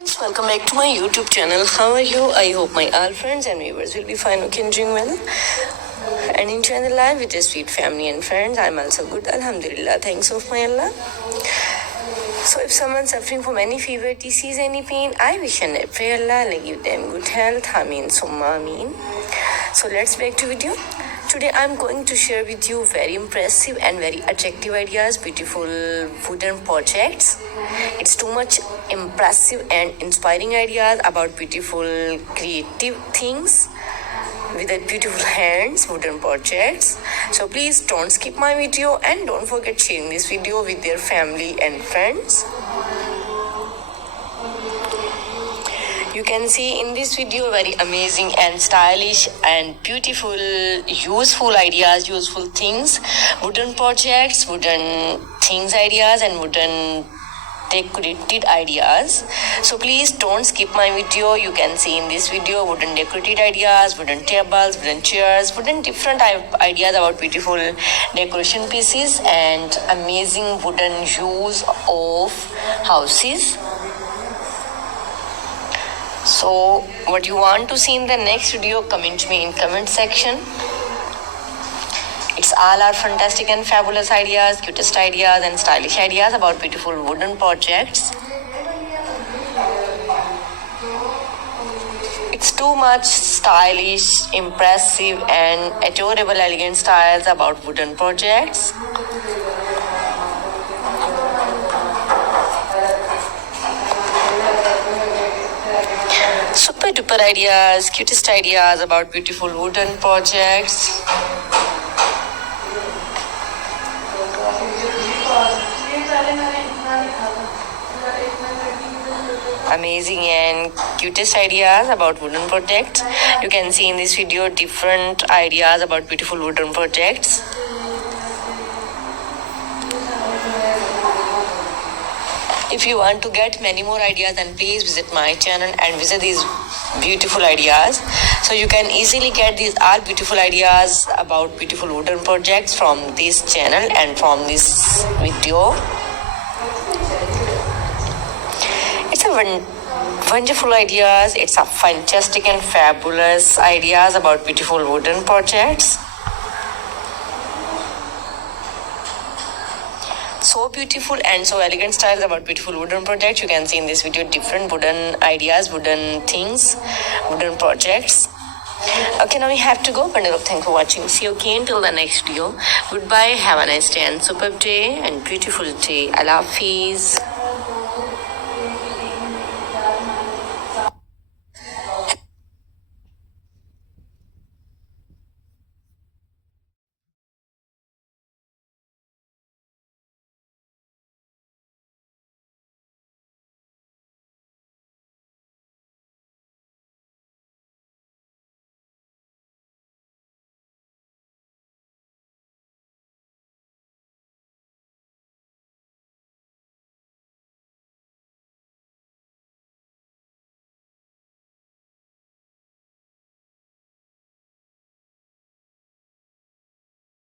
Welcome back to my YouTube channel. How are you? I hope my all friends and viewers will be fine, okay, and doing well and enjoying the life with your sweet family and friends. I'm also good, Alhamdulillah. Thanks of my Allah. So if someone's suffering from any fever, disease, any pain, I wish and I pray Allah will give them good health. Ameen summa ameen. So let's back to video. Today I'm going to share with you very impressive and very attractive ideas, beautiful wooden projects. It's too much impressive and inspiring ideas about beautiful creative things with a beautiful hands, wooden projects. So please don't skip my video and don't forget sharing this video with your family and friends. You can see in this video very amazing and stylish and beautiful, useful ideas, useful things, wooden projects, wooden things ideas and wooden decorated ideas. So please don't skip my video. You can see in this video wooden decorated ideas, wooden tables, wooden chairs, wooden different ideas about beautiful decoration pieces and amazing wooden use of houses. So what you want to see in the next video, comment me in comment section. It's all our fantastic and fabulous ideas, cutest ideas and stylish ideas about beautiful wooden projects. It's too much stylish, impressive and adorable elegant styles about wooden projects. Super duper ideas, cutest ideas about beautiful wooden projects. Amazing and cutest ideas about wooden projects. You can see in this video different ideas about beautiful wooden projects. If you want to get many more ideas, then please visit my channel and visit these beautiful ideas. So you can easily get these all beautiful ideas about beautiful wooden projects from this channel and from this video. It's a wonderful ideas. It's a fantastic and fabulous ideas about beautiful wooden projects. So beautiful and so elegant styles about beautiful wooden projects. You can see in this video different wooden ideas, wooden things, wooden projects. Okay, now we have to go. Bundle of thanks for watching. See you again till the next video. Goodbye. Have a nice day and superb day and beautiful day. Allah Hafiz.